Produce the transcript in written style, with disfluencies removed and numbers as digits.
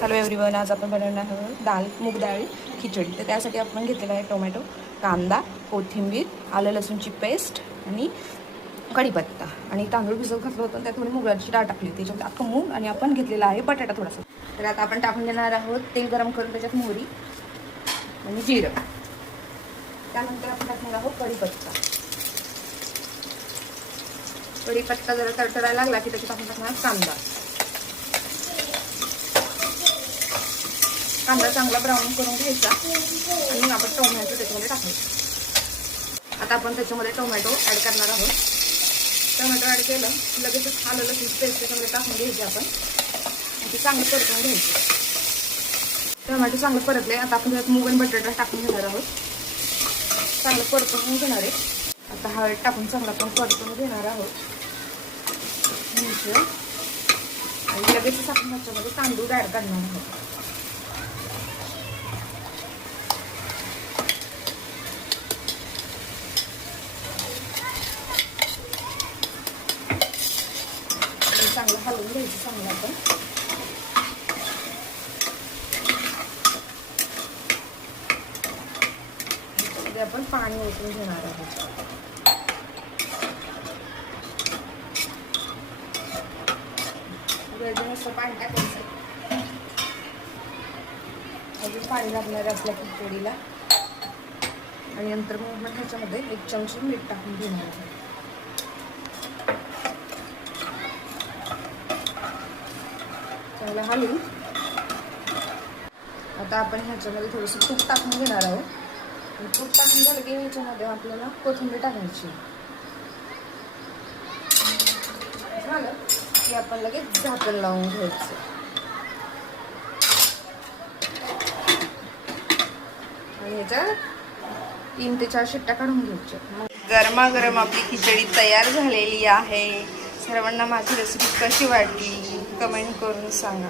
Hello everyone, आज आपण बनवणार आहोत मूग डाळ खिचडी. तर त्यासाठी आपण घेतलेला आहे टोमॅटो, कांदा, कोथिंबीर, आलं लसूणची पेस्ट आणि कढीपत्ता आणि तांदूळ भिजवून घातलं होतं. त्यात थोडी मुगाची डाळ टाकली, त्याच्यामध्ये अख्खं मूग आणि आपण घेतलेला आहे बटाटा थोडासा. तर आता आपण टाकून देणार आहोत तेल गरम करून त्याच्यात मोहरी आणि जिरं. त्यानंतर आपण टाकणार आहोत कढीपत्ता. कढीपत्ता जरा तडतडायला लागला की त्याच्यात आपण टाकणार कांदा. कांदा चांगला ब्राऊन करून घ्यायचा आणि मग आपण टोमॅटो त्याच्यामध्ये टाकायचं. आता आपण त्याच्यामध्ये टोमॅटो ॲड करणार आहोत. टोमॅटो ॲड केलं लगेचच आलं लसूण पेस्ट त्याच्यामध्ये टाकून घ्यायची आपण आणि ते चांगलं परतून घ्यायचं. टोमॅटो चांगलं परतले. आता आपण त्यात मूग आणि बटाटा टाकून घेणार आहोत. चांगलं परतून घेणार आहे. आता हळद टाकून चांगलं आपण परतून घेणार आहोत आणि लगेचच आपण ह्याच्यामध्ये तांदूळ ॲड करणार आहोत. चांगलं हलवून घ्यायचं चांगलं आपण. त्यामध्ये आपण पाणी ओतून घेणार आहोत. गरजेनुसार पाणी टाकायचं. अजून पाणी लागणार असल्या खिचडीला आणि नंतर मग ह्याच्यामध्ये 1 चमचा मीठ टाकून घेणार आहोत. चांगलं हलवून आता आपण ह्याच्यामध्ये थोडंसं तूप टाकून घेणार आहोत. आणि तूप टाकून झालं की ह्याच्यामध्ये आपल्याला कोथिंबीर टाकायची. झालं की आपण लगेच झाकण लावून घ्यायचं आणि ह्याच्या 3 ते 4 शिट्ट्या काढून घ्यायच्या. गरमागरम आपली खिचडी तयार झालेली आहे. सर्वांना माझी रेसिपी कशी वाटली कमेंट करून सांगा.